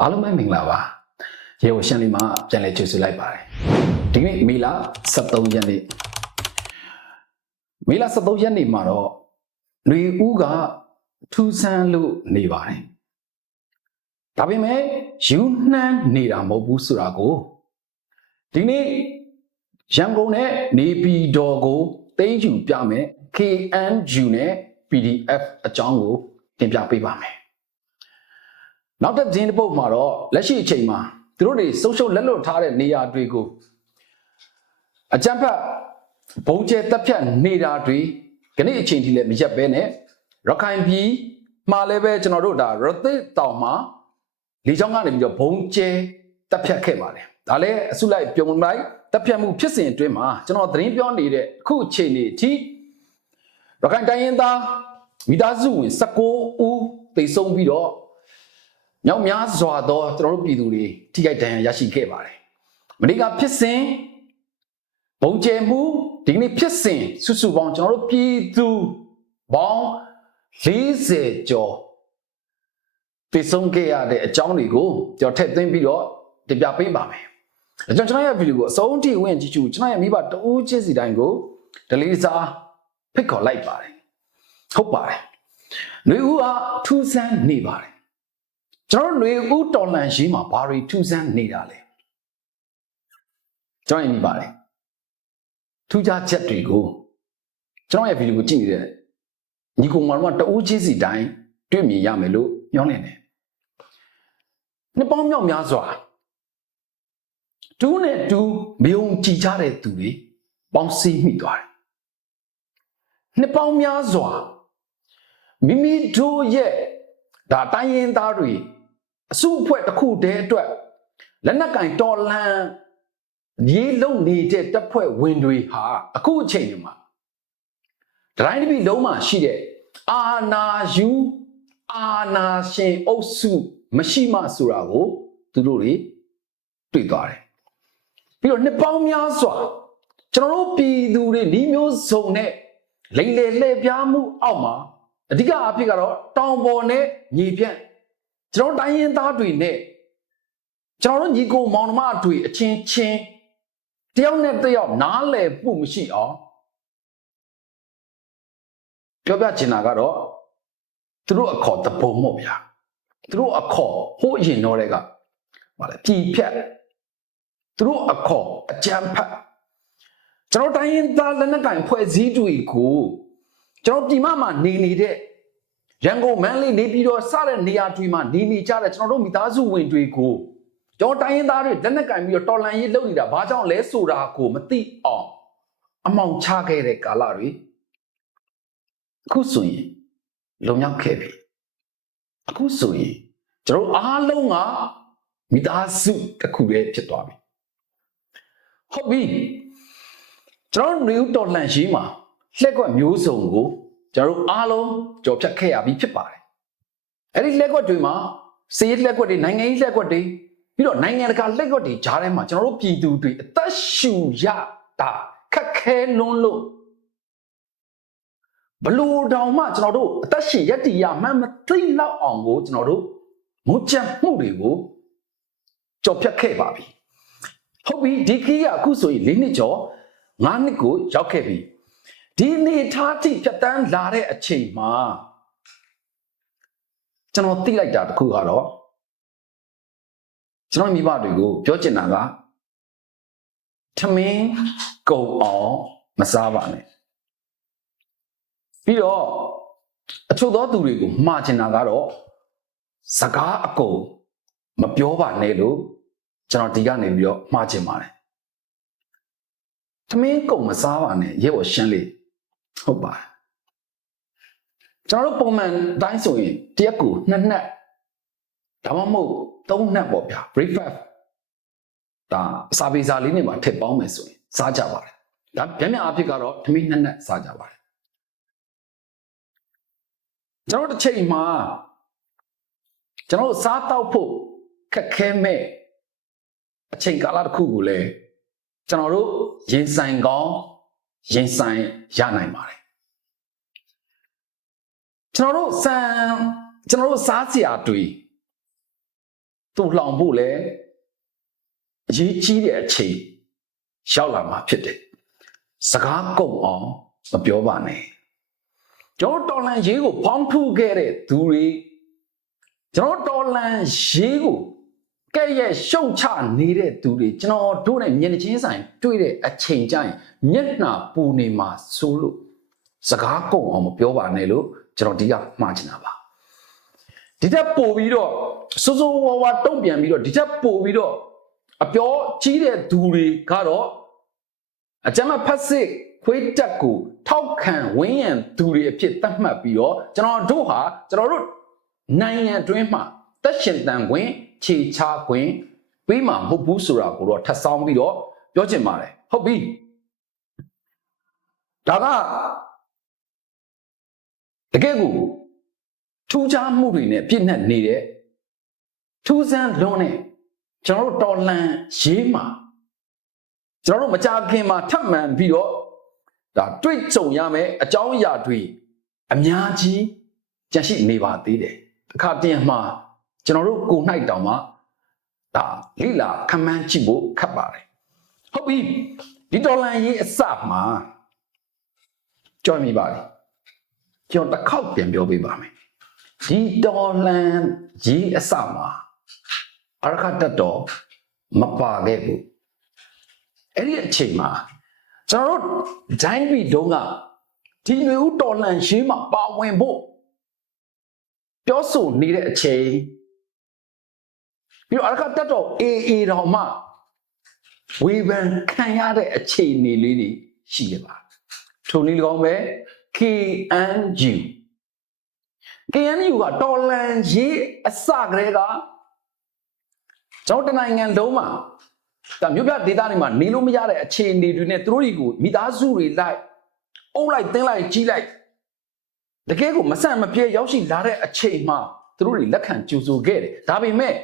အားလုံးပဲမင်္ဂလာပါရေဝရှန်လေးမှာပြန်လည်ကြိုဆိုလိုက်ပါတယ်ဒီနေ့မေလ23ရက်နေ့မေလ23ရက်နေ့မှာတော့ຫນွေဦးကထူးဆန်းလို့နေပါတယ်ဒါပေမဲ့ယူနှမ်းနေတာမဟုတ်ဘူးဆိုတာကိုဒီနေ့ရန်ကုန်နဲ့နေပြည်တော်ကိုသိမ်းယူပြမယ် KNU နဲ့ PDF အကြောင်းကိုတင်ပြပေးပါမယ် နောက်တစ်ဂျင်းတစ်ပုတ်မှာတော့လက်ရှိအချိန်မှာသူတို့တွေ social လက်လွတ်ထားတဲ့နေရာတွေကိုအကြမ်းဖက်ဘုံကျဲတက်ဖြတ်နေတာတွေခဏအချိန်ထိလည်းမရက်ပဲနဲ့ရခိုင်ပြည်မှာလည်းပဲကျွန်တော်တို့ဒါရသိတောင်မှာလေကြောင်းကနေပြီးတော့ဘုံကျဲတက်ဖြတ်ခဲ့ပါတယ်ဒါလည်းအစုလိုက်ပြုံလိုက်တက်ဖြတ်မှုဖြစ်စဉ်အတွင်းမှာကျွန်တော်သတင်းပြောနေတဲ့အခုအချိန်တွေအထိရခိုင်တိုင်းရင်းသားမိသားစုဝင်19ဦးတိတ်ဆုံးပြီးတော့ မြောက်များစွာသောကျွန်တော်တို့ပြည်သူတွေထိခိုက်ဒဏ်ရာရရှိခဲ့ပါတယ်မနေ့ကဖြစ်စဉ်ဘုံကျဲမှုဒီကနေ့ဖြစ်စဉ်စုစုပေါင်းကျွန်တော်တို့ပြည်သူပေါင်း40ကျော်တည်ဆုံးခဲ့ရတဲ့အကြောင်းတွေကိုကျွန်တော်ထည့်သွင်းပြီးတော့တင်ပြပေးပါမယ်။အကြောင်းကျွန်တော်ရဲ့ဗီဒီယိုကိုအဆုံးထိဝင်ကြည့်ချူကျွန်တော်ရဲ့မိဘတဦးချင်းစီတိုင်းကိုဒလီစာဖိတ်ခေါ်လိုက်ပါတယ်။ဟုတ်ပါတယ်။ຫນွေဦးကထူးဆန်းနေပါတယ်။ ကျွန်တော်ຫນွေဦးတော်လန်ရှိမှာဘာတွေထူးဆန်းနေတာလဲ။ကျွန်တော်ရဲ့မိပါတယ်။ထူးခြားချက်တွေကိုကျွန်တော်ရဲ့ဗီဒီယိုကိုကြည့်နေတဲ့ညီကောင်မတို့ကတဦးချင်းစီတိုင်းတွေ့မြင်ရမယ်လို့ပြောနေတယ်။နှစ်ပေါင်းမြောက်များစွာတူးနဲ့တူးမြုံကြည်ကြတဲ့သူတွေပေါင်းစည်းမိသွားတယ်။နှစ်ပေါင်းများစွာမိမိတို့ရဲ့ဒါတိုင်းရင်းသားတွေ အစုအဖွဲ့တစ်ခုတည်းအတွက်လက်နက်ကင်တော်လန်ရေးလုံနေတဲ့တပ်ဖွဲ့ဝင်တွေဟာအခုအချိန်မှာတိုင်းတစ်ပြည်လုံးမှာရှိတဲ့အာနာယူအာနာရှင်အုပ်စုမရှိမှဆိုတာကိုသူတို့တွေတွေ့သွားတယ်ပြီးတော့နှစ်ပေါင်းများစွာကျွန်တော်တို့ပြည်သူတွေဤမျိုးစုံနဲ့လိမ်လေလှည့်ပြားမှုအောက်မှာအဓိကအဖြစ်ကတော့တောင်ပေါ်နဲ့ညီပြန့် ကျွန်တော်တိုင်းရင်းသားတွေနဲ့ကျွန်တော်တို့ညီကိုမောင်နှမတွေအချင်းချင်းတယောက်နဲ့တယောက်နားလည်မှုမရှိအောင်ပြောပြချင်တာကတော့သူတို့အခေါ်တပုံမို့ဗျာသူတို့အခေါ်ဟိုးအရင်တော့တဲ့ကဘာလဲပြည်ဖြတ်သူတို့အခေါ်အကြမ်းဖက်ကျွန်တော်တိုင်းရင်းသားလက်နက်ကင်ဖွဲ့စည်းတွေကိုကျွန်တော်ပြည်မမှာနေနေတဲ့ ရန်ကုန်မန္တလေးနေပြည်တော်စတဲ့နေရာတွေမှာနေနေကြတဲ့ကျွန်တော်တို့မိသားစုဝင်တွေကိုကျွန်တော်တိုင်းရင်းသားတွေလက်နက်ကင်ပြီးတော့တော်လန်ရေးလုပ်နေတာဘာကြောင့်လဲဆိုတာကိုမသိအောင်အမောင်ချခဲ့တဲ့ကာလတွေအခုဆိုရင်လုံမြောက်ခဲ့ပြီအခုဆိုရင်ကျွန်တော်အားလုံးကမိသားစုတစ်ခုပဲဖြစ်သွားပြီဟုတ်ပြီကျွန်တော် new တော်လှန်ရေးမှာလှက်ကွက်မျိုးစုံကိုကျွန်တော်အားလုံး ကြော်ဖြတ်ခဲ့ရပြီဖြစ်ပါတယ်အဲ့ဒီလက်ကွက်တွေမှာစီးလက်ကွက်တွေနိုင်ငံရေးလက်ကွက်တွေပြီးတော့နိုင်ငံတကာလက်ကွက်တွေဂျားထဲမှာကျွန်တော်တို့ပြည်သူတွေအသက်ရှူရတာခက်ခဲလွန်းလို့ဘလို့တောင်မှကျွန်တော်တို့အသက်ရှင်ရက်တီရမှန်းမသိတော့အောင်ကိုကျွန်တော်တို့ငုံကြံမှုတွေကိုကြော်ဖြတ်ခဲ့ပါပြီဟုတ်ပြီဒီကိရအခုဆိုရင်၄နှစ်ကျော်၅နှစ်ကိုရောက်ခဲ့ပြီ ဒီနေထားတိဖြတ်တန်းလာတဲ့အချိန်မှာကျွန်တော်သိလိုက်တာတခုကတော့ကျွန်တော်မိဘတွေကိုပြောချင်တာကထမင်းကုံအောင်မစားပါနဲ့ပြီးတော့အချို့သောသူတွေကိုမှားချင်တာကတော့စကားအကုန်မပြောပါနဲ့လို့ကျွန်တော်ဒီကနေပြီးတော့မှားချင်ပါတယ်သမင်းကုန်မစားပါနဲ့ရဲဘော်ရှင်းလေး ဟုတ်ပါတယ်ကျွန်တော်တို့ပုံမှန်တိုင်းဆိုရင်တရက်ကိုနှစ်နှစ်ဒါမှမဟုတ်သုံးနှစ်ပေါ့ဗျာ breakfast ဒါစာပေစာလေးနဲ့ပါထည့်ပေါင်းမယ်ဆိုရင်စားကြပါတယ်ဒါဗျမ်းမြအဖြစ်ကတော့သမင်းနှစ်နှစ်စားကြပါတယ်ကျွန်တော်တစ်ချိန်မှာကျွန်တော်စားတောက်ဖို့ခက်ခဲမဲ့အချိန်ကာလတစ်ခုကိုလည်းကျွန်တော်တို့ရင်ဆိုင်ကောင်း ရင်ဆိုင်ရနိုင်ပါတယ်ကျွန်တော်တို့စံကျွန်တော်တို့စားစရာတွေသူ့လှောင်ဖို့လဲအရေးကြီးတဲ့အချိန်ရောက်လာမှာဖြစ်တယ်စကားကုန်အောင်မပြောပါနဲ့ကျွန်တော်တော်လန်ရေးကိုဖောင်းထူခဲ့တဲ့သူတွေကျွန်တော်တော်လန်ရေးကို ကဲ့ရဲ့ရှုံချနေတဲ့သူတွေကျွန်တော်တို့နဲ့မျက်နှာချင်းဆိုင်တွေ့တဲ့အချိန်ကျရင်မျက်နှာပူနေမှာဆိုလို့စကားကုန်အောင်မပြောပါနဲ့လို့ကျွန်တော်ဒီကမှားချင်တာပါဒီတက်ပို့ပြီးတော့စိုးစိုးဝါးဝါတုံ့ပြန်ပြီးတော့ဒီတက်ပို့ပြီးတော့အပြောကြီးတဲ့သူတွေကတော့အကြမ်းဖက်စစ်ခွေးတက်ကိုထောက်ခံဝင်းရံသူတွေအဖြစ်သတ်မှတ်ပြီးတော့ကျွန်တော်တို့ဟာကျွန်တော်တို့နိုင်ငံအတွင်းမှာတက်ရှင်တန်ခွင့် ခြေချခွင့်ပြီးမှမဟုတ်ဘူးဆိုတာကိုတော့ထပ်ဆောင်ပြီးတော့ပြောချင်ပါတယ်ဟုတ်ပြီဒါကတကယ်ကိုထူးခြားမှုတွေနဲ့ပြည့်နှက်နေတဲ့ထူးဆန်းလွန်းတဲ့ကျွန်တော်တို့တော်လန်ရေးမှာကျွန်တော်တို့မကြခင်မှာထပ်မံပြီးတော့ဒါတွေ့ကြုံရမယ်အကြောင်းအရာတွေအများကြီးကြန့်ရှိနေပါသေးတယ်အခါတည်းမှာ ကျွန်တော်တို့ကို၌တောင်မှဒါလိလာခမန်းကြည့်ဖို့ခက်ပါတယ်ဟုတ်ပြီဒီတော်လန်ရေးအစမှာကြောက်မိပါလေကျွန်တော်တစ်ခေါက်ပြန်ပြောပေးပါမယ်ဒီတော်လန်ရေးအစမှာအရခတ်တတော်မပါခဲ့ဘူးအဲ့ဒီအချိန်မှာကျွန်တော်တို့ဒိုင်းဘီတုံးကဒီຫນွေဦးတော်လန်ရေးမှာပါဝင်ဖို့ပြောဆိုနေတဲ့အချိန် ပြီးတော့အရခတ်တတော်အေးအေးတော်မှဝေဖန်ခံရတဲ့အခြေအနေလေးတွေရှိရပါထိုနည်း၎င်းပဲ KNU KNU ကတော်လန်ရေးအစကတည်းကကျွန်တော်တနိုင်ငံလုံးမှာဒါမြို့ပြဒေသတွေမှာနေလို့မရတဲ့အခြေအနေတွေနဲ့သူတို့တွေကိုမိသားစုတွေလိုက်အုပ်လိုက်တင်းလိုက်ကြီးလိုက်တကယ်ကိုမဆန့်မပြေရောက်ရှိလာတဲ့အချိန်မှာသူတို့တွေလက်ခံကြိုဆိုခဲ့တယ်ဒါပေမဲ့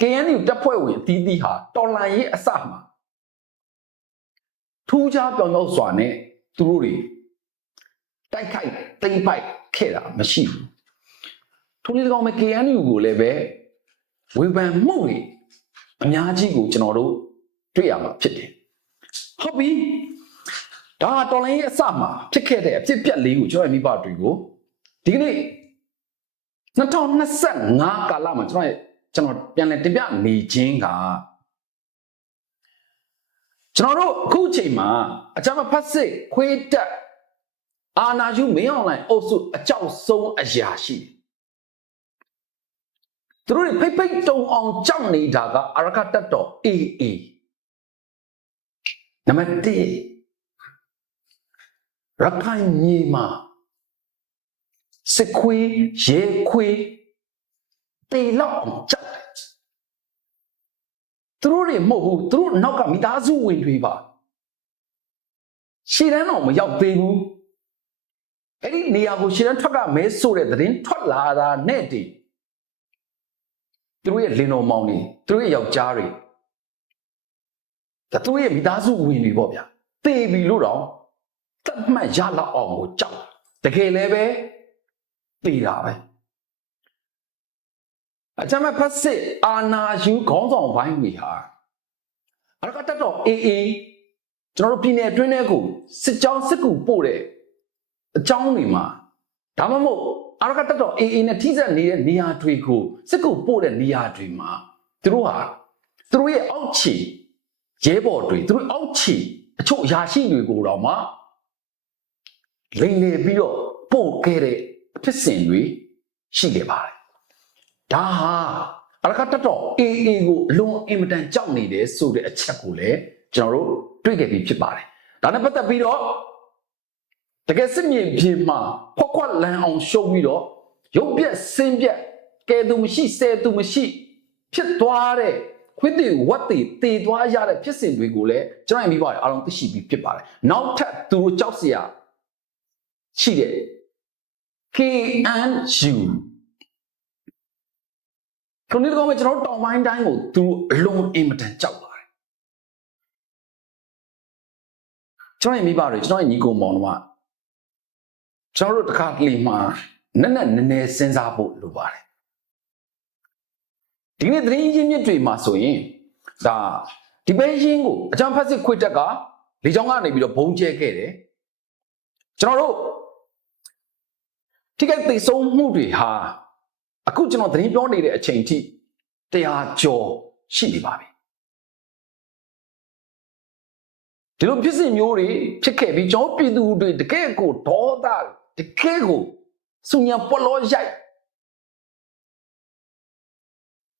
KNU တပ်ဖွဲ့ဝင်အသီးသီးဟာတော်လန်ရေးအစမှာထူးခြားပြောင်ပြောက်စွာနဲ့သူတို့တွေတိုက်ခိုက်တိမ့်ပိုက်ခဲ့တာမရှိဘူးထိုနည်း၎င်းမဲ့ KNU ကိုလည်းပဲဝေဖန်မှုတွေအများကြီးကိုကျွန်တော်တို့တွေ့ရမှာဖြစ်တယ်ဟုတ်ပြီဒါကတော်လိုင်းရဲ့အစမှာဖြစ်ခဲ့တဲ့အဖြစ်ပြက်လေးကိုကျွန်တော်ရဲ့မိဘတွေကိုဒီကနေ့2025ကာလမှာကျွန်တော်ရဲ့ ကျွန်တော်ပြန်လည်တင်ပြနေခြင်းကကျွန်တော်တို့အခုချိန်မှာအကြမ်းဖက်စစ်ခွေးတက်အာနာယူမင်းအောင်လိုင်းအုပ်စုအကြောက်ဆုံးအရာရှိတယ်သူတို့ဖိတ်ဖိတ်တုံအောင်ကြောက်နေတာကအရကတတ်တော်အေးအေးနံပါတ်1ရခိုင်မြေမှာစစ်ခွေးရဲခွေး တေလောက်အောင်ကြောက်တယ်သူတို့တွေမဟုတ်ဘူးသူတို့နောက်ကမိသားစုဝင်တွေပါရှည်တန်းတော့မရောက်သေးဘူးအဲ့ဒီနေရာကိုရှည်တန်းထွက်ကမဲဆိုတဲ့သတင်းထွက်လာတာနဲ့တည်းသူတို့ရဲ့လင်တော်မောင်တွေသူတို့ရဲ့ယောက်ျားတွေဒါသူတို့ရဲ့မိသားစုဝင်တွေပေါ့ဗျာတေပြီလို့တော့တတ်မှတ်ရလောက်အောင်ကိုကြောက်တကယ်လည်းပဲတေတာပဲ အကြမ်းဖက်စစ်အာနာယူခေါင်းဆောင်ပိုင်းတွေဟာအရကတတော်အေးအေးကျွန်တော်တို့ပြည်နယ်အတွင်းထဲကိုစစ်ကြောင်းစစ်ကူပို့တဲ့အကြောင်းတွေမှာဒါမှမဟုတ်အရကတတော်အေးအေးနဲ့ထိစပ်နေတဲ့နေရာတွေကိုစစ်ကူပို့တဲ့နေရာတွေမှာသူတို့ဟာသူတို့ရဲ့အောက်ခြေရဲဘော်တွေသူတို့အောက်ခြေအချို့အရာရှိတွေကိုတော့မှလိမ်လည်ပြီးတော့ပို့ခဲ့တဲ့ဖြစ်စဉ်တွေရှိခဲ့ပါတယ် ဒါဟာအရကတတော်အေးအေးကိုအလွန်အင်မတန်ကြောက်နေတယ်ဆိုတဲ့အချက်ကိုလည်းကျွန်တော်တို့တွေ့ခဲ့ပြီးဖြစ်ပါတယ်ဒါနဲ့ပတ်သက်ပြီးတော့တကယ်စစ်မြေပြင်မှာဖွက်ခွက်လန်းအောင်ရှုံးပြီးတော့ရုပ်ပြက်ဆင်းပြက်ကဲသူမရှိဆဲသူမရှိ ဖြစ်သွားတဲ့ခွေးတွေဝတ်တွေတည်သွားရတဲ့ဖြစ်စဉ်တွေကိုလည်းကျွန်တော်ရဲ့မိဘတွေအားလုံးသိရှိပြီးဖြစ်ပါတယ်နောက်ထပ်သူတို့ကြောက်စရာရှိတဲ့ KNU ခရိုနီကောင်မကျွန်တော်တောင်ပိုင်းတိုင်းကိုသူအလုံးအင်မတန်ကြောက်လာတယ်ကျွန်တော်ရဲ့မိဘတွေကျွန်တော်ရဲ့ညီကိုမောင်တို့ကကျွန်တော်တို့တစ်ခါတလေမှာနက်နက်နည်းနည်းစဉ်းစားဖို့လိုပါတယ်ဒီနေ့သတင်းရင်းမြစ်တွေမှာဆိုရင်ဒါဒီပဲရင်ကိုအကြံဖတ်စစ်ခွေတက်ကလေကြောင်းကနေပြီးတော့ဘုံကျဲခဲ့တယ်ကျွန်တော်တို့ထိခိုက်သိဆုံးမှုတွေဟာ အခုကျွန်တော်သတင်းပြောနေတဲ့အချိန်ထိတရားကျော်ရှိနေပါပြီဒီလိုဖြစ်စဉ်မျိုးတွေဖြစ်ခဲ့ပြီးကျွန်တော်ပြည်သူတွေတကယ့်ကိုဒေါသတကယ့်ကိုစုညံပေါ်လို့ရိုက်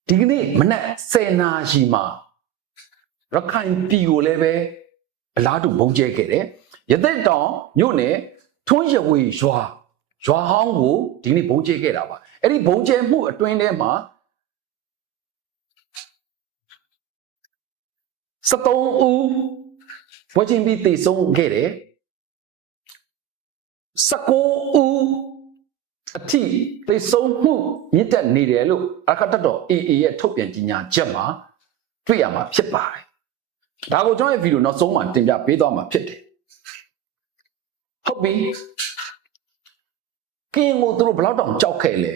ဒီကနေ့မနက်10နာရီမှာရခိုင်ပြည်ကိုလည်းပဲအလားတူဘုံကျဲခဲ့တယ်ရသက်တောင်မြို့နယ်ထွန်းရဝေရွာရွာဟောင်းကိုဒီနေ့ဘုံကျဲခဲ့တာပါ အဲ့ဒီဘုံကျဲမှုအတွင်းထဲမှာ73ဦးဝချင်းပြီးတည်ဆုံးခဲ့တယ်19ဦးအထိတည်ဆုံးမှုမြင့်တက်နေတယ်လို့အခတ်တော် AA ရဲ့ထုတ်ပြန်ကြေညာချက်မှာတွေ့ရမှာဖြစ်ပါတယ်ဒါကိုကျွန်တော်ရဲ့ဗီဒီယိုနောက်ဆုံးမှာတင်ပြပေးသွားမှာဖြစ်တယ်ဟုတ်ပြီကင်းကိုသူတို့ဘယ်လောက်တောင်ကြောက်ခဲ့လဲ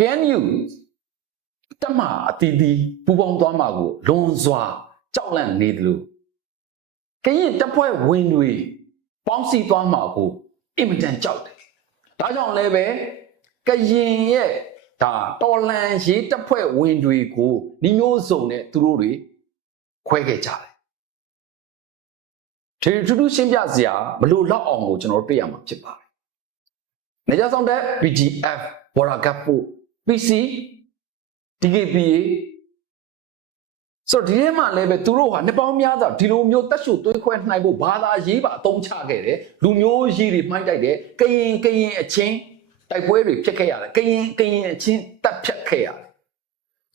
KNU တမအတီးတီးပူပေါင်းသွားမှာကိုလွန်စွာကြောက်လန့်နေတယ်လို့ကရင်တပ်ဖွဲ့ဝင်တွေပေါင်းစည်းသွားမှာကိုအင်မတန်ကြောက်တယ်ဒါကြောင့်လည်းပဲကရင်ရဲ့ဒါတော်လန်ရေးတပ်ဖွဲ့ဝင်တွေကိုဒီမျိုးစုံနဲ့သူတို့တွေခွဲခဲ့ကြတယ်ဒီထူးထူးရှင်းပြစရာမလို့လောက်အောင်ကိုကျွန်တော်တို့တွေ့ရမှာဖြစ်ပါတယ်။နေကြဆောင်တဲ့ BGF ဘော်ရာကပ်ဖို့ PC DKPA ဆိုတော့ဒီထဲမှာလည်းပဲသူတို့ဟာနှစ်ပေါင်းများစွာဒီလိုမျိုးတက်ရှုသွေးခွဲနိုင်ဖို့ဘာသာရေးပါအသုံးချခဲ့တယ်လူမျိုးရေးတွေမှိုင်းတိုက်တယ်ကရင်ကရင်အချင်းတိုက်ပွဲတွေဖြစ်ခဲ့ရတယ်ကရင်ကရင်အချင်းတက်ဖြတ်ခဲ့ရတယ်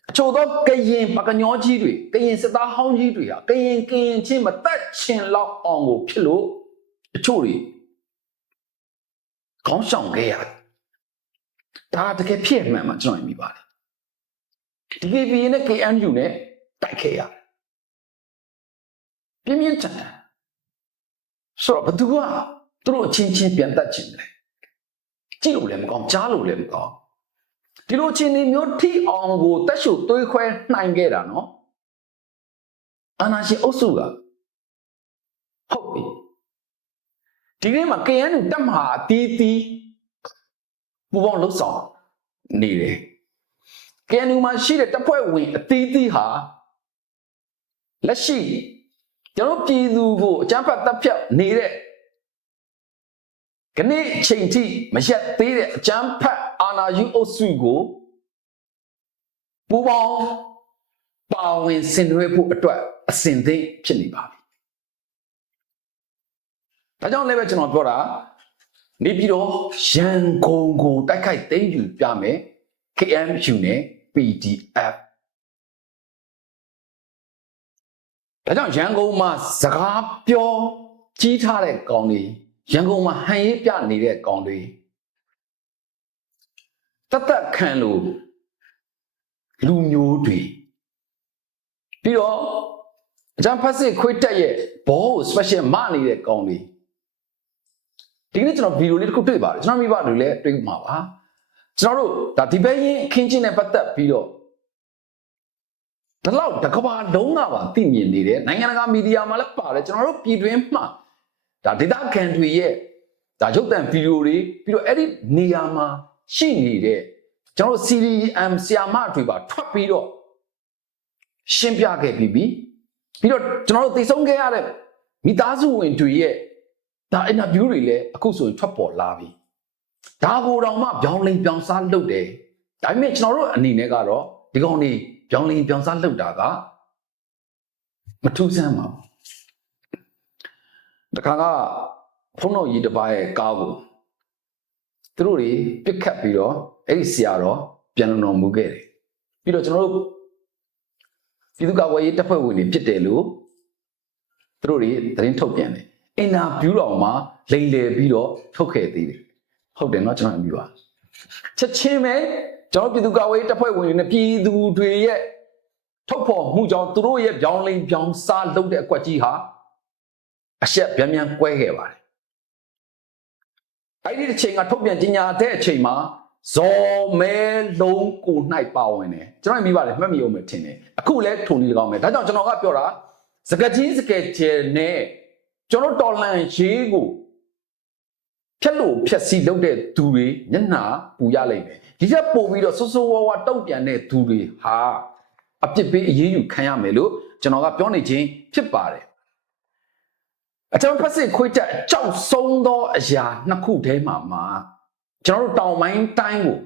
အချို့သောကရင်ပကညောကြီးတွေကရင်စစ်သားဟောင်းကြီးတွေဟာကရင်ကရင်ချင်းမတက်ချင်လောက်အောင်ကိုဖြစ်လို့အချို့တွေခေါင်းဆောင်ခဲ့ရတယ် ဒါတကယ်ဖြစ်မှန်မှာကျွန်တော်မြင်ပါတယ် DKB နဲ့ KNU နဲ့တိုက်ခဲ့ရတယ်ပြင်းပြင်းထန်ထန်ဆိုတော့ဘသူကသူတို့အချင်းချင်းပြန်တတ်ချင်တယ်ကြည့်လို့လည်းမကောင်းကြားလို့လည်းမကောင်းဒီလိုချင်းနေမျိုးထိအောင်ကိုတက်ရှုသွေးခွဲနိုင်ခဲ့တာနော်အာနာရှင်အုပ်စုကဟုတ်ပြီဒီနေ့မှာ KNU တက်မဟာအတီးတီး ပူပေါင်းလှုပ်ဆောင်နေတယ် KNU မှာရှိတဲ့တပ်ဖွဲ့ဝင်အသီးသီးဟာလက်ရှိကျွန်တော်ပြည်သူကိုအကြမ်းဖက်တပ်ဖြတ်နေတဲ့ခဏိချိန်ထိမရက်သေးတဲ့အကြမ်းဖက်အာဏာယူအုပ်စုကိုပူပေါင်းပါဝင်ဆင်နွှဲဖို့အတွက်အစဉ်သိဖြစ်နေပါပြီ။ဒါကြောင့်လည်းပဲကျွန်တော်ပြောတာ နေပြီးတော့ရန်ကုန်ကိုတိုက်ခိုက်သိမ်းယူပြမယ် KMU နဲ့ PDF ဒါကြောင့်ရန်ကုန်မှာစကားပြောကြီးထားတဲ့ကောင်တွေရန်ကုန်မှာဟန်ရေးပြနေတဲ့ကောင်တွေတသက်ခံလို့လူမျိုးတွေပြီးတော့အကြံဖတ်စစ်ခွေးတက်ရဲ့ဘောကို special မနေတဲ့ကောင်တွေ ဒီနေ့ကျွန်တော်ဗီဒီယိုလေးတစ်ခုတွေ့ပါတယ်ကျွန်တော်မိဘတွေလည်းတွေ့မှာပါကျွန်တော်တို့ဒါဒီဘက်ရင်အခင်းချင်းနဲ့ပတ်သက်ပြီးတော့ဒီလောက်တကဘာလုံးကပါသိမြင်နေတယ်နိုင်ငံတကာမီဒီယာမှာလည်းပါတယ်ကျွန်တော်တို့ပြည်တွင်းမှာဒါဒေတာကန်တွေရဲ့ဒါရုပ်သံဗီဒီယိုတွေပြီးတော့အဲ့ဒီနေရာမှာရှိနေတဲ့ကျွန်တော်တို့ CDM ဆီယာမတွေပါထွက်ပြီးတော့ရှင်းပြခဲ့ပြီးပြီပြီးတော့ကျွန်တော်တို့သိဆုံးခဲ့ရတဲ့မိသားစုဝင်တွေရဲ့ ဒါအင်တာဗျူးတွေလည်းအခုဆိုရင်ထွက်ပေါ်လာပြီဒါကိုတော့မှပြောင်းလိန်ပြောင်းစားလုပ်တယ်ဒါပေမဲ့ကျွန်တော်တို့အနေနဲ့ကတော့ဒီကောင်တွေပြောင်းလိန်ပြောင်းစားလုပ်တာကမထူးဆန်းပါဘူးတခါကဖုန်းတော်ကြီးတစ်ပါးရဲ့ကားကိုသူတို့တွေပြစ်ခတ်ပြီးတော့အဲ့ဒီဆရာတော်ပြန်လုံတော်မူခဲ့တယ်ပြီးတော့ကျွန်တော်တို့ပြည်သူ့ကာကွယ်ရေးတပ်ဖွဲ့ဝင်တွေဖြစ်တယ်လို့သူတို့တွေသတင်းထုတ်ပြန်တယ် အင်တာဗျူးတော်မှာလိမ်လည်ပြီးတော့ထုတ်ခဲ့သေးတယ်ဟုတ်တယ်နော်ကျွန်တော်မြင်ပါချက်ချင်းပဲကျွန်တော်ပြည်သူ့ကာကွယ်ရေးတပ်ဖွဲ့ဝင်တွေနဲ့ပြည်သူတွေရဲ့ထုတ်ဖော်မှုကြောင့်သူတို့ရဲ့ပြောင်းလဲပြောင်းစားလုပ်တဲ့အကွက်ကြီးဟာအဆက်ပြန်ပြန်ကွဲခဲ့ပါတယ်အဲ့ဒီတစ်ချိန်ကထုတ်ပြန်ကြေညာတဲ့အချိန်မှာဇော်မဲလုံးကို၌ပါဝင်တယ်ကျွန်တော်မိပါတယ်မှတ်မိအောင်မထင်တယ်အခုလဲထုံနေကြအောင်မယ်ဒါကြောင့်ကျွန်တော်ကပြောတာစကကြီးစကကျဲနဲ့ ကျွန်တော်တော်လန်ရေးကိုဖြက်လို့ဖြက်စီလုပ်တဲ့သူတွေမျက်နှာပူရလိမ့်မယ်ဒီချက်ပို့ပြီးတော့ဆိုးဆိုးဝါးဝါတုံ့ပြန်တဲ့သူတွေဟာအပြစ်ပေးအရေးယူခံရမယ်လို့ကျွန်တော်ကပြောနေခြင်းဖြစ်ပါတယ်အကျွန်တော်ဖက်စစ်ခွေးတက်ကြောက်ဆုံးသောအရာနှစ်ခုထဲမှာမှာကျွန်တော်တို့တောင်ပိုင်းတိုင်းကို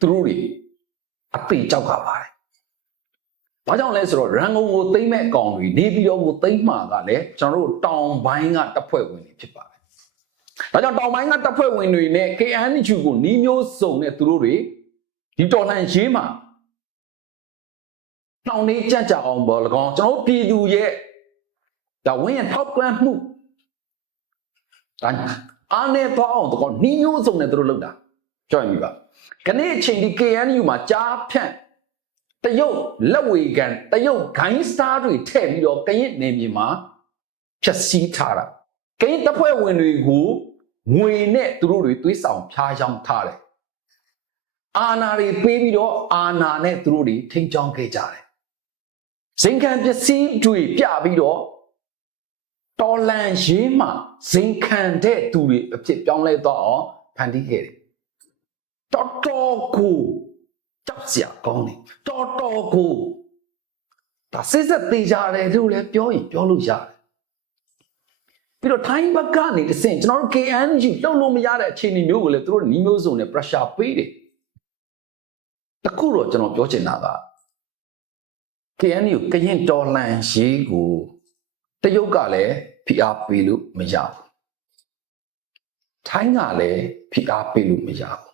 သူတို့တွေအပေကြောက်ကပါတယ်။ ဘာကြောင့်လဲဆိုတော့ရန်ကုန်ကိုသိမ့်မဲ့အကောင်တွေနေပြည်တော်ကိုသိမ့်မှာကလည်းကျွန်တော်တို့တောင်ပိုင်းကတပ်ဖွဲ့ဝင်တွေဖြစ်ပါတယ်။ဒါကြောင့်တောင်ပိုင်းကတပ်ဖွဲ့ဝင်တွေနဲ့ KNU ကိုနှီးမျိုးစုံနဲ့သူတို့တွေဒီတော်လှန်ရေးမှာနှောင်နေကြကြအောင်ပေါ်၎င်းကျွန်တော်တို့ပြည်သူရဲ့ဒါဝင်းရထောက်ကွမ်းမှုဒါအားနဲ့တော့အောင်တော့နှီးမျိုးစုံနဲ့သူတို့လုပ်တာကြောက်ရင်ပြီပါခဏအချိန်ဒီ KNU မှာကြားဖြန့် တရုတ်လက်ဝေကန်တရုတ်ဂိုင်းစတာတွေထည့်ပြီးတော့ကရင်နေမြေမှာဖြက်စီးထားတာကရင်တပ်ဖွဲ့ဝင်တွေကိုငွေနဲ့သူတို့တွေသွေးဆောင်ဖျားယောင်းထားတယ်အာနာတွေပေးပြီးတော့အာနာနဲ့သူတို့တွေထိန်းချောင်းခဲ့ကြတယ်ဇင်ခံပစ္စည်းတွေပြပြီးတော့တော်လန်ရေးမှာဇင်ခံတဲ့သူတွေအဖြစ်ပြောင်းလဲတော့အောင်ဖန်တီးခဲ့တယ်တော်တော်ကို ကြောက်စရာကောင်းတယ်တော်တော်ကိုဒါစစ်စစ်သေးကြတယ်လို့လည်းပြောရင်ပြောလို့ရတယ်ပြီးတော့ထိုင်းဘက်ကနေတဆင့်ကျွန်တော်တို့ KNG လှုပ်လို့မရတဲ့အခြေအနေမျိုးကိုလည်းသူတို့ညီမျိုးစုံနဲ့ pressure ပေးတယ်တခုတော့ကျွန်တော်ပြောချင်တာက KNU ကရင်တော်လှန်ရေးကိုတရုတ်ကလည်းဖိအားပေးလို့မရဘူးထိုင်းကလည်းဖိအားပေးလို့မရဘူး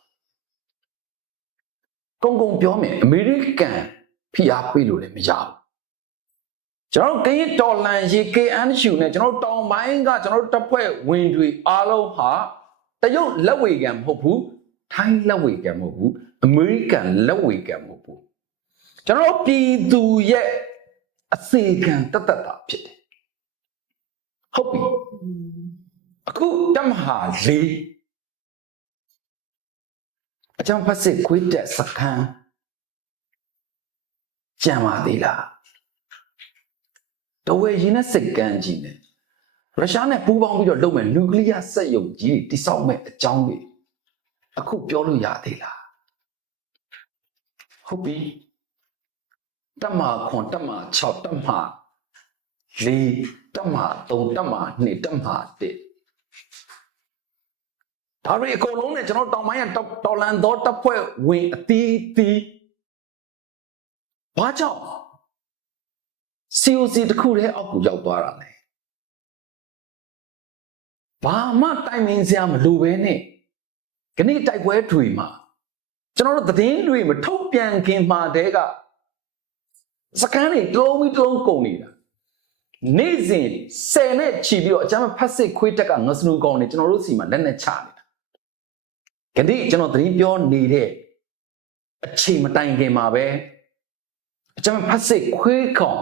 ကုံကုံပြောမယ်အမေရိကန်ဖိအားပေးလို့လည်းမရဘူးကျွန်တော်တို့ကရင်တော်လှန်ရေး KNU နဲ့ကျွန်တော်တို့တောင်ပိုင်းကကျွန်တော်တို့တပ်ဖွဲ့ဝင်တွေအားလုံးဟာတရုတ်လက်ဝေကံမဟုတ်ဘူးထိုင်းလက်ဝေကံမဟုတ်ဘူးအမေရိကန်လက်ဝေကံမဟုတ်ဘူးကျွန်တော်တို့ပြည်သူရဲ့အစေခံတတ်တတ်တာဖြစ်တယ်ဟုတ်ပြီအခုတမဟာလေး အကြောင်းဖတ်စစ်ခွေးတက်စခန်းကြံပါသေးလားတဝဲရင်နဲ့စိတ်ကန်းကြီးနဲ့ရုရှားနဲ့ပူးပေါင်းပြီးတော့လုပ်မယ်နျူကလ িয়ার စက်ရုံကြီးတွေတိစောက်မဲ့အကြောင်းတွေအခုပြောလို့ရသေးလားဟုတ်ပြီတက်မခွန်တက်မ6တက်မ4တက်မ3တက်မ2တက်မ1 ဒါတွေအကုန်လုံးနဲ့ကျွန်တော်တောင်ပိုင်းကတော်လန်သောတပ်ဖွဲ့ဝင်အသီးသီးဘာကြောင့် COC တခုတည်းအောက်ကိုရောက်သွားတာလေဘာမှတိုင်ပင်စရာမလိုပဲနဲ့ခဏတိုက်ပွဲတွေမှာကျွန်တော်တို့သတင်းတွေမထုတ်ပြန်ခင်မှာတည်းကစကန်တွေတလုံးပြီးတလုံးကုန်နေတာနေ့စဉ်ဆယ်နဲ့ချီပြီးတော့အကြမ်းဖက်စစ်ခွေးတက်ကငစနူကောင်တွေကျွန်တော်တို့စီမှာလက်နဲ့ချနေတာ ခဏကျွန်တော်သတင်းပြောနေတဲ့အချိန်မတိုင်ခင်မှာပဲအကြမ်းဖက်စစ်ခွေးကောင်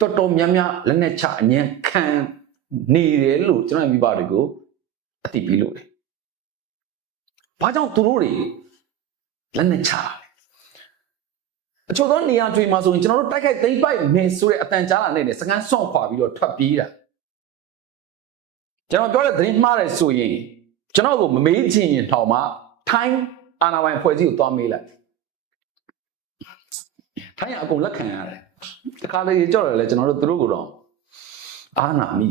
တော်တော်များများလက်နဲ့ချအញ្ញံခံနေတယ်လို့ကျွန်တော်မိဘတွေကိုအသိပေးလို့တယ်။ဘာကြောင့်သူတို့တွေလက်နဲ့ချတာလဲ။အချို့သောနေရာတွေမှာဆိုရင်ကျွန်တော်တို့တိုက်ခိုက်သိမ်းပိုက်မယ်ဆိုတဲ့အတန်ကြားလာနေတဲ့စကန်ဆွန့်ခွာပြီးတော့ထွက်ပြေးတာ။ကျွန်တော်ပြောတဲ့သတင်းမှားတယ်ဆိုရင် ကျွန်တော်ကိုမမေးချင်ရင်တော့မှထိုင်းအာနာဝိုင်ဖွဲ့စည်းကိုသွားမေးလိုက်။ထိုင်းကအကုန်လက်ခံရတယ်။တခါလေကြောက်တယ်လေကျွန်တော်တို့သူတို့ကတော့အာနာမိ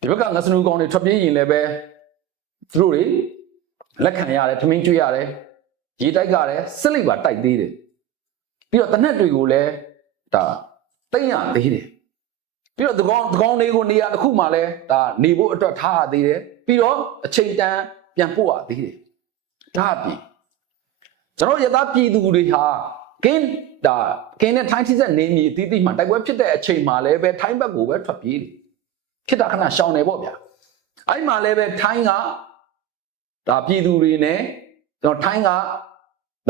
ဒီဘက်ကငါစနူကောင်တွေထွက်ပြေးရင်လည်းပဲသူတို့တွေလက်ခံရတယ်ထမင်းကျွေးရတယ်ရေတိုက်ရတယ်စစ်လိပ်ပါတိုက်သေးတယ်ပြီးတော့တနက်တွေကိုလည်းဒါတိမ့်ရသေးတယ် ပြီးတော့သကောင်သကောင်တွေကိုနေရာတစ်ခုမှလည်းဒါနေဖို့အတွက်ထားရသေးတယ်ပြီးတော့အချိန်တန်ပြန်ပို့ရသေးတယ်ဒါအပြင်ကျွန်တော်ရသားပြည်သူတွေဟာကင်းဒါကင်းနဲ့ထိုင်းထိဆက်နေမီအသီးသီးမှတိုက်ပွဲဖြစ်တဲ့အချိန်မှလည်းပဲထိုင်းဘက်ကိုပဲထွက်ပြေးတယ်ဖြစ်တာခဏရှောင်နေပေါ့ဗျာအဲ့မှာလည်းပဲထိုင်းကဒါပြည်သူတွေနဲ့ကျွန်တော်ထိုင်းက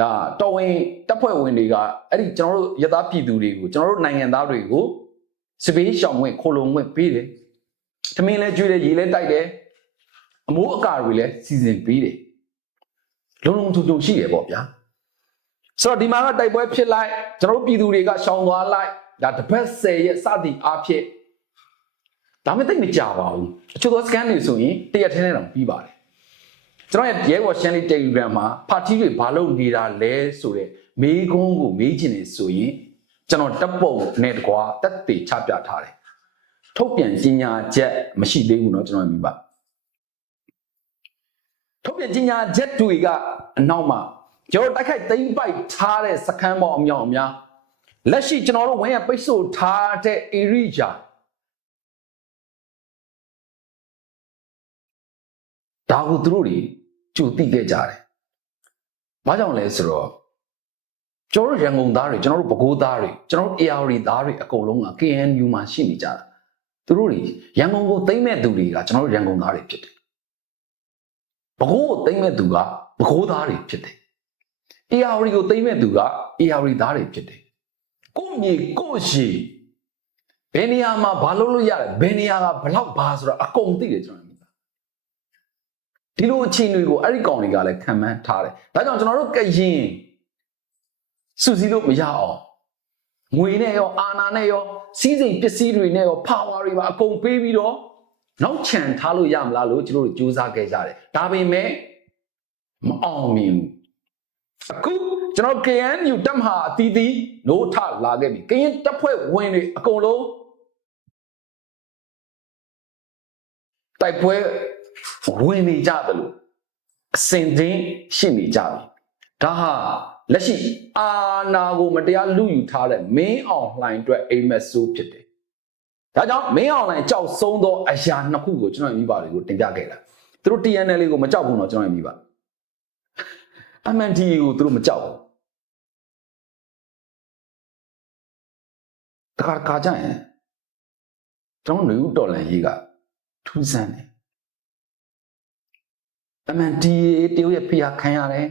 ဒါတော်ဝင်တပ်ဖွဲ့ဝင်တွေကအဲ့ဒီကျွန်တော်တို့ရသားပြည်သူတွေကိုကျွန်တော်တို့နိုင်ငံသားတွေကို စပေးရှောင်ဝင်ခိုလုံဝင်ပေးတယ်။သမင်းလဲကျွေးတယ်ရေလဲတိုက်တယ်။အမိုးအကာတွေလည်းစီစဉ်ပေးတယ်လုံလုံချုံချုံရှိရပေါ့ဗျာဆိုတော့ဒီမှာကတိုက်ပွဲဖြစ်လိုက်ကျွန်တော်တို့ပြည်သူတွေကရှောင်သွားလိုက်ဒါတစ်ပတ်10ရက်စသည်အားဖြင့်ဒါမှသိပ်မကြပါဘူးအချို့သော scan တွေဆိုရင်တရက်ထဲနဲ့တော့ပြီးပါတယ်ကျွန်တော်ရဲ့ရဲဘော်ရှန်လေး Telegram မှာပါတီတွေဘာလို့နေတာလဲဆိုတဲ့မေးခွန်းကိုမေးချင်နေဆိုရင် ကျွန်တော်တပ်ပုံနဲ့တကွာတက်တေချပြထားတယ်ထုတ်ပြန်ကြီးညာချက်မရှိသေးဘူးเนาะကျွန်တော်မြင်ပါထုတ်ပြန်ကြီးညာချက်တွေကအနောက်မှာကျွန်တော်တိုက်ခိုက်သိမ့်ပိုက်ထားတဲ့စခန်းပေါ်အမြောက်အများလက်ရှိကျွန်တော်တို့ဝင်းရပိတ်ဆို့ထားတဲ့ area ဒါကိုသူတို့တွေကြိုသိခဲ့ကြတယ်။ဘာကြောင့်လဲဆိုတော့ ကျွန်တော်တို့ရန်ကုန်သားတွေကျွန်တော်တို့ပဲခူးသားတွေကျွန်တော်တို့ AR သားတွေအကုန်လုံးက KNU မှာရှိနေကြတာ။သူတို့တွေရန်ကုန်ကိုသိမ့်မဲ့သူတွေကကျွန်တော်တို့ရန်ကုန်သားတွေဖြစ်တယ်။ပဲခူးကိုသိမ့်မဲ့သူကပဲခူးသားတွေဖြစ်တယ်။ AR ကိုသိမ့်မဲ့သူက AR သားတွေဖြစ်တယ်။ကိုမြေကိုရှိဘယ်နေရာမှာဘာလုပ်လို့ရတယ်ဘယ်နေရာကဘလောက်ဘာဆိုတော့အကုန်သိတယ်ကျွန်တော်ဒီလိုအခြေအနေကိုအဲ့ဒီကောင်တွေကလည်းခံမှန်းထားတယ်။ဒါကြောင့်ကျွန်တော်တို့ကရင် စုစည်းလို့မရအောင်ငွေနဲ့ရောအာဏာနဲ့ရောစီးစိမ်ပစ္စည်းတွေနဲ့ရော power တွေပါအကုန်ပေးပြီးတော့နောက်ချန်ထားလို့ရမလားလို့ကျွန်တော်တို့စူးစမ်းခဲ့ကြတယ်။ဒါပေမဲ့မအောင်မြင်ဘူး။အခုကျွန်တော် KNU တက်မဟာအတီးတီးနိုးထလာခဲ့ပြီ။ကရင်တပ်ဖွဲ့ဝင်တွေအကုန်လုံးတိုက်ပွဲဝင်နေကြတယ်လို့အစင်တင်းရှိနေကြပြီဒါဟာ လက်ရှိအာနာကိုမတရားလူယူထားတဲ့မင်းအောင်လှိုင်အတွက်အိမ်မက်ဆိုးဖြစ်တယ်ဒါကြောင့်မင်းအောင်လှိုင်ကြောက်ဆုံးသောအရာနှစ်ခုကိုကျွန်တော်မိဘတွေကိုတင်ပြခဲ့တာသူတို့ TNL ကိုမကြောက်ဘူးတော့ကျွန်တော်မိဘ MND ကိုသူတို့မကြောက်ဘူးတခါတခါကျရင်ကျွန်တော်လူတော်လန်ရေးကထူးဆန်းတယ်အမှန်ဒီတရုတ်ရဲ့ဖိအားခံရတယ်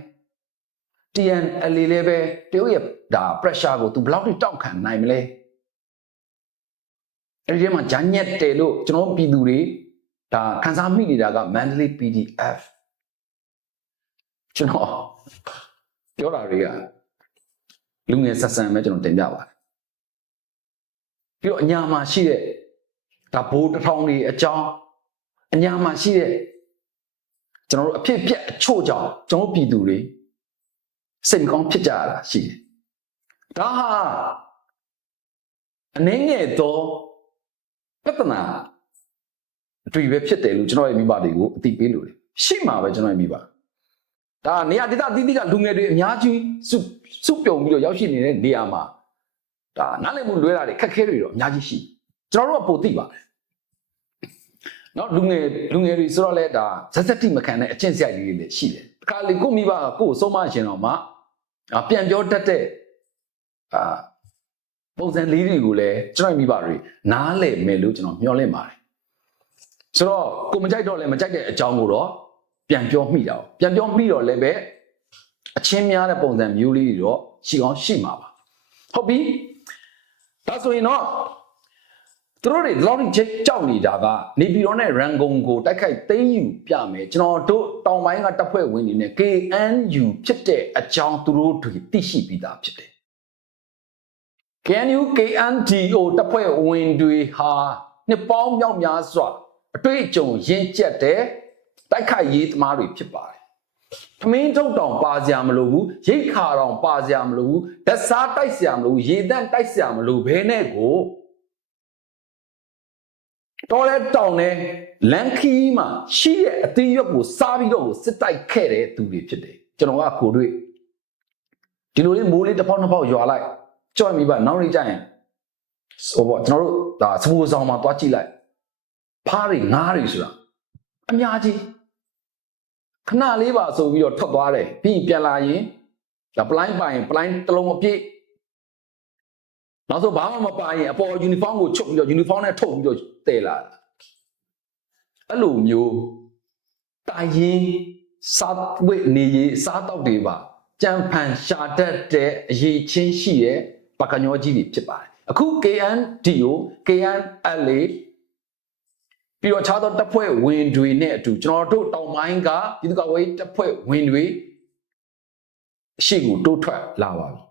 TNL လည်းပဲတရုတ်ရဲ့ဒါ pressure ကို तू ဘယ်လောက်ထိတောက်ခံနိုင်မလဲအဲဒီထဲမှာဂျာညက်တယ်လို့ကျွန်တော်ပြည်သူတွေဒါခန်းစားမိနေတာက Mandalay PDF ကျွန်တော်ပြောတာတွေကလူငယ်ဆက်ဆံပဲကျွန်တော်တင်ပြပါတယ်ပြီးတော့အညာမှာရှိတဲ့ဒါဘိုးတစ်ထောင်တွေအကြောင်းအညာမှာရှိတဲ့ကျွန်တော်တို့အဖြစ်ပြက်အချို့ကြောင့်ကျွန်တော်ပြည်သူတွေ စိတ်ကောင်းဖြစ်ကြရတာရှိတယ်။ဒါဟာအနေငယ်သောပြဿနာတွေပဲဖြစ်တယ်လို့ကျွန်တော်ရဲ့မိဘတွေကိုအသိပေးလို့ရှိမှာပဲကျွန်တော်ရဲ့မိဘဒါနေရာဒေသအသီးသီးကလူငယ်တွေအများကြီးစုစုပြုံပြီးတော့ရောက်ရှိနေတဲ့နေရာမှာဒါနားလည်မှုလွဲတာတွေခက်ခဲတွေတော့အများကြီးရှိကျွန်တော်တို့ကပိုသိပါတယ်နော်လူငယ်လူငယ်တွေဆိုတော့လဲဒါဇက်ဇက်တိမခံတဲ့အကျင့်စရိုက်လေးတွေလည်းရှိတယ်တ ခါလေကိုမိဘကကိုယ်ဆုံးမရှင်တော့မှအာပြန်ပြောတတ်တဲ့အာပုံစံလေးတွေကိုလည်းကျွန်တော်မိဘတွေနားလည်မယ်လို့ကျွန်တော်မျှော်လင့်ပါတယ်ဆိုတော့ကိုမကြိုက်တော့လည်းမကြိုက်တဲ့အကြောင်းကိုတော့ပြန်ပြောမိတာ။ပြန်ပြောမိတော့လည်းပဲအချင်းများတဲ့ပုံစံမျိုးလေးတွေတော့ရှိကောင်းရှိမှာပါ။ဟုတ်ပြီ။ဒါဆိုရင်တော့ သူတို့တွေဒီလောက်ကြီးကြောက်နေတာကနေပြည်တော်နဲ့ရန်ကုန်ကိုတိုက်ခိုက်သိမ်းယူပြမယ်ကျွန်တော်တို့တောင်ပိုင်းကတပ်ဖွဲ့ဝင်တွေနဲ့ KNU ဖြစ်တဲ့အကြောင်းသူတို့တွေသိရှိပြီးသားဖြစ်တယ် KNU KNDO တပ်ဖွဲ့ဝင်တွေဟာနှစ်ပေါင်းမြောက်များစွာအတွေ့အကြုံရင့်ကျက်တဲ့တိုက်ခိုက်ရေးသမားတွေဖြစ်ပါတယ်။သမင်းထုတ်တောင်ပါစရာမလိုဘူးရိတ်ခါတောင်ပါစရာမလိုဘူးဓာတ်စားတိုက်စရာမလိုဘူးရေတန့်တိုက်စရာမလိုဘဲနဲ့ကို တော်လဲတောင်နဲ့လန်ခီမှာရှိတဲ့အသေးရွက်ကိုစားပြီးတော့ကိုစစ်တိုက်ခဲ့တဲ့သူတွေဖြစ်တယ်ကျွန်တော်ကကိုတွေ့ဒီလိုလေးမိုးလေးတစ်ပေါက်နှစ်ပေါက်ရွာလိုက်ကြောက်မိပါနောက်နေ့ကျရင်ဟိုပေါ့ကျွန်တော်တို့ဒါစပူဆောင်မှာတွားကြည့်လိုက်ဖားတွေငားတွေဆိုတာအများကြီးခဏလေးပါဆိုပြီးတော့ထွက်သွားတယ်ပြီးပြန်လာရင်ဒါပလိုင်းပိုင်ပလိုင်းတစ်လုံးအပြည့်နောက်ဆုံးဘာမှမပါရင်အပေါ်ယူနီဖောင်းကိုချုပ်ပြီးတော့ယူနီဖောင်းနဲ့ထုတ်ပြီးတော့ တည်လာအဲ့လိုမျိုးတာရင်စားဝိနေရေးစားတော့တွေပါကြံဖန်ရှာတတ်တဲ့အရေးချင်းရှိရဲ့ပကညောကြီးတွေဖြစ်ပါတယ်အခု KNDO KNLA ပြီးတော့ခြားသောတပ်ဖွဲ့ဝင်တွေနဲ့အတူကျွန်တော်တို့တောင်ပိုင်းကပြည်သူ့ကာကွယ်တပ်ဖွဲ့ဝင်တွေအရှိကိုတိုးထွက်လာပါပြီ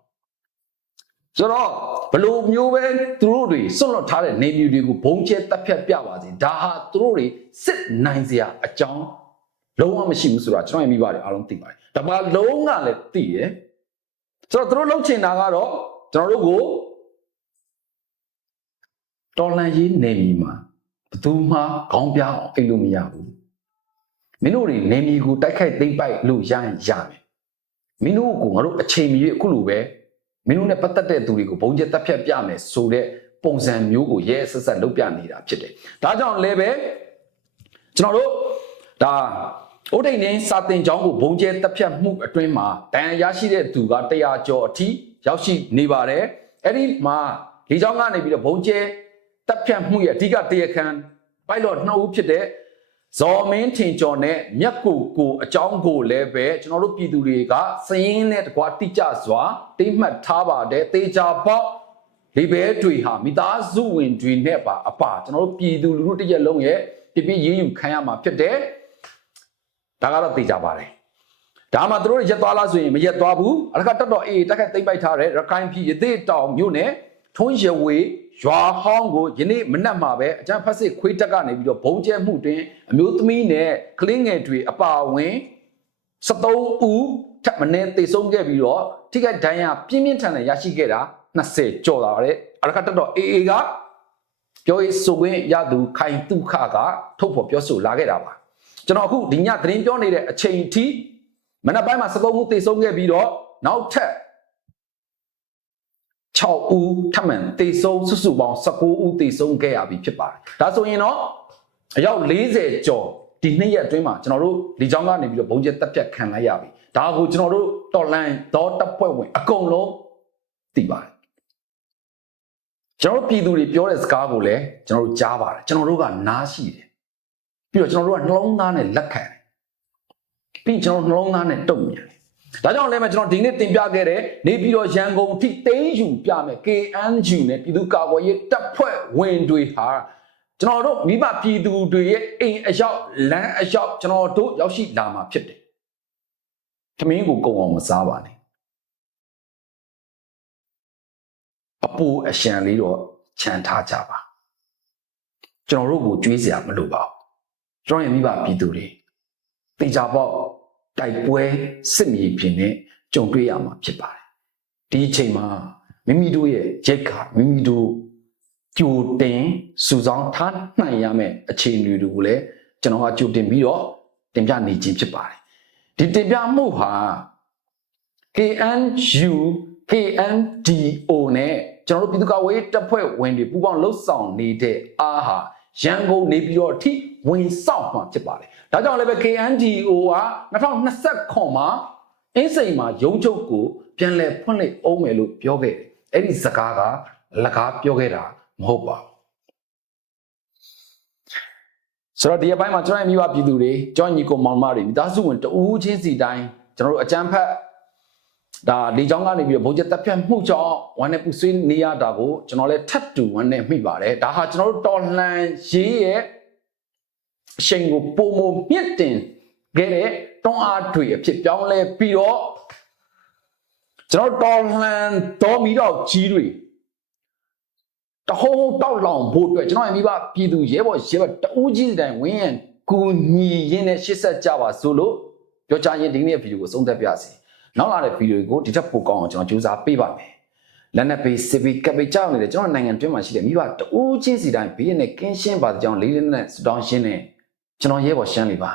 ဆိုတော့ဘလို့မျိုးပဲသူတို့တွေစွန့်လွတ်ထားတဲ့နေမျိုးတွေကိုဘုံကျဲတက်ဖြတ်ပြပါစေဒါဟာသူတို့တွေစစ်နိုင်စရာအကြောင်းလုံးဝမရှိဘူးဆိုတာကျွန်တော်ရဲ့မိဘတွေအားလုံးသိပါတယ်ဒါမှလုံးကလည်းသိရယ်ဆိုတော့သူတို့လှုပ်ချင်တာကတော့ကျွန်တော်တို့ကိုတော်လန်ရေးနေမီမှာဘယ်သူမှခေါင်းပြအောင်အိတ်လို့မရဘူးမင်းတို့တွေနေမီကိုတိုက်ခိုက်သိမ့်ပိုက်လို့ရရင်ရမယ်မင်းတို့ကိုငါတို့အချိန်မီအခုလိုပဲ မင်းတို့နဲ့ပတ်သက်တဲ့သူတွေကိုဘုံကျက်တက်ဖြတ်ပြမယ်ဆိုတဲ့ပုံစံမျိုးကိုရဲဆက်ဆက်လုပ်ပြနေတာဖြစ်တယ်ဒါကြောင့်လည်းပဲကျွန်တော်တို့ဒါဥဒိန်နေစာတင်ကျောင်းကိုဘုံကျဲတက်ဖြတ်မှုအတွင်းမှာတန်ရရှိတဲ့သူက100ကျော်အထိရောက်ရှိနေပါတယ်အဲ့ဒီမှာဒီကျောင်းကနေပြီးတော့ဘုံကျဲတက်ဖြတ်မှုရဲ့အဓိကတရားခံပိုက်လော့နှစ်ဦးဖြစ်တဲ့ ဇော်မင်းထင်ကျော်နဲ့မြက်ကိုကိုအကြောင်းကိုလည်းပဲကျွန်တော်တို့ပြည်သူတွေကစည်ရင်းနဲ့တကွာတိကျစွာတိမှတ်ထားပါတယ်တေချာပေါက်ဒီဘဲတွေဟာမိသားစုဝင်တွေနဲ့ပါအပါကျွန်တော်တို့ပြည်သူလူထုတစ်ရက်လုံးရဲ့ပြပြရေးယူခံရမှာဖြစ်တယ်ဒါကတော့သိကြပါတယ်ဒါမှသူတို့ရက်သွားလားဆိုရင်မရက်သွားဘူးအလကတက်တော့အေးတက်ခက်သိမ့်ပိုက်ထားတဲ့ရခိုင်ပြည်ရသေးတောင်မြို့နယ်ထွန်းရဝေ ရွာဟောင်းကိုယနေ့မနက်မှာပဲအကြမ်းဖက်စစ်ခွေးတက်ကနေပြီးတော့ဘုံကျဲမှုတွင်အမျိုးသမီးနဲ့ကလေးငယ်တွေအပါအဝင်73ဦးထပ်မင်းသေဆုံးခဲ့ပြီးတော့ထိခိုက်ဒဏ်ရာပြင်းပြင်းထန်ထန်ရရှိခဲ့တာ20ကျော်လာပါတယ်အလကတက်တော့အေးအေးကပြောရေးဆိုခွင့်ရသူခိုင်တုခကထုတ်ဖော်ပြောဆိုလာခဲ့တာပါကျွန်တော်အခုဒီညသတင်းပြောနေတဲ့အချိန်အထိမနက်ပိုင်းမှာ73ဦးသေဆုံးခဲ့ပြီးတော့နောက်ထပ် 6ဦးထပ်မံသေဆုံးစုစုပေါင်း19ဦးသေဆုံးခဲ့ရပြီဖြစ်ပါတယ်။ဒါဆိုရင်တော့အယောက်40ကျော်ဒီနှစ်ရက်အတွင်းမှာကျွန်တော်တို့ဒီကြောင်းကနေပြီးတော့ဘုံကျက်တက်ပြတ်ခံလိုက်ရပြီ။ဒါကိုကျွန်တော်တို့တော်လန်တော့တပ်ဖွဲ့ဝင်အကုန်လုံးသိပါတယ်။ကျွန်တော်တို့ပြည်သူတွေပြောတဲ့စကားကိုလည်းကျွန်တော်တို့ကြားပါတယ်။ကျွန်တော်တို့ကနားရှိတယ်။ပြီးတော့ကျွန်တော်တို့ကနှလုံးသားနဲ့လက်ခံတယ်။ပြီးကျွန်တော်နှလုံးသားနဲ့တုံ့ပြန်တယ်။ ဒါကြောင့်လည်းမကျွန်တော်ဒီနေ့တင်ပြခဲ့တဲ့နေပြည်တော်ရန်ကုန်ထိသိမ်းယူပြမယ် KNU နဲ့ပြည်သူ့ကာကွယ်ရေးတပ်ဖွဲ့ဝင်တွေဟာကျွန်တော်တို့မိဘပြည်သူတွေရဲ့အိမ်အရောက်လမ်းအရောက်ကျွန်တော်တို့ရောက်ရှိလာမှာဖြစ်တယ်။သမင်းကိုကုံအောင်မစားပါနဲ့။အပူအရှံလေးတော့ခြံထားကြပါ။ကျွန်တော်တို့ကိုကြွေးစရာမလိုပါဘူး။ကျွန်တော်ရဲ့မိဘပြည်သူတွေတေချာပေါက် တိုက်ပွဲစစ်မြေပြင်နဲ့ကြုံတွေ့ရမှာဖြစ်ပါတယ်ဒီအချိန်မှာမိမိတို့ရဲ့ရိတ်ခါမိမိတို့ကြိုတင်စုဆောင်းထားနိုင်ရမယ့်အခြေအနေတွေကိုလည်းကျွန်တော်ကကြိုတင်ပြီးတော့တင်ပြနေခြင်းဖြစ်ပါတယ်ဒီတင်ပြမှုဟာ KNU KNDO နဲ့ကျွန်တော်တို့ပြည်သူ့ကာကွယ်ရေးတပ်ဖွဲ့ဝင်တွေပူးပေါင်းလှုပ်ဆောင်နေတဲ့အားဟာရန်ကုန်နေပြီးတော့အထိဝင်ဆောင်မှာဖြစ်ပါတယ်။ ဒါကြောင့်လည်းပဲ KNDO က2029မှာအင်းစိန်မှာရုံးချုပ်ကိုပြန်လည်ဖွင့်လှစ်အောင်မယ်လို့ပြောခဲ့တယ်။အဲ့ဒီစကားကလကားပြောခဲ့တာမဟုတ်ပါဘူး။ဆိုတော့ဒီအပိုင်းမှာကျွန်တော်ရဲ့မိဘပြည်သူတွေကြောင်းညီကိုမောင်မတွေမိသားစုဝင်တဦးချင်းစီတိုင်းကျွန်တော်တို့အကြမ်းဖက်ဒါလေချောင်းကနေပြီးတော့ဘုံကျက်တက်ဖြတ်မှုကြောင့်ဝမ်းနဲ့ပူဆွေးနေရတာကိုကျွန်တော်လည်းထပ်တူဝမ်းနဲ့မိပါတယ်ဒါဟာကျွန်တော်တို့တော်လှန်ရေးရဲ့ အချိန်ကိုပုံမမြင့်တင်ခဲ့တဲ့တွန်းအားတွေအဖြစ်ပြောင်းလဲပြီးတော့ကျွန်တော်တော်လှန်တော်မီတော့ကြီးတွေတဟိုးတောက်လောင်ဖို့အတွက်ကျွန်တော်မိဘပြည်သူရဲဘော်ရဲဘော်တဦးကြီးတိုင်းဝင်းရန်ကူညီရင်းနဲ့ရှစ်ဆက်ကြပါစို့လို့ပြောချရင်ဒီနေ့ဗီဒီယိုကိုဆုံးသက်ပြစီနောက်လာတဲ့ဗီဒီယိုကိုဒီထက်ပိုကောင်းအောင်ကျွန်တော်ကြိုးစားပေးပါမယ်လက်နက်ပေးစစ်ပေးကပ်ပေးကြောက်နေတဲ့ကျွန်တော်နိုင်ငံတွင်းမှာရှိတဲ့မိဘတဦးချင်းစီတိုင်းဘေးနဲ့ကင်းရှင်းပါတဲ့ကြောင်းလေးလေးနဲ့စတောင်းရှင်းနေ ကျွန်တော်ရဲဘော်ရှမ်းလေးပါ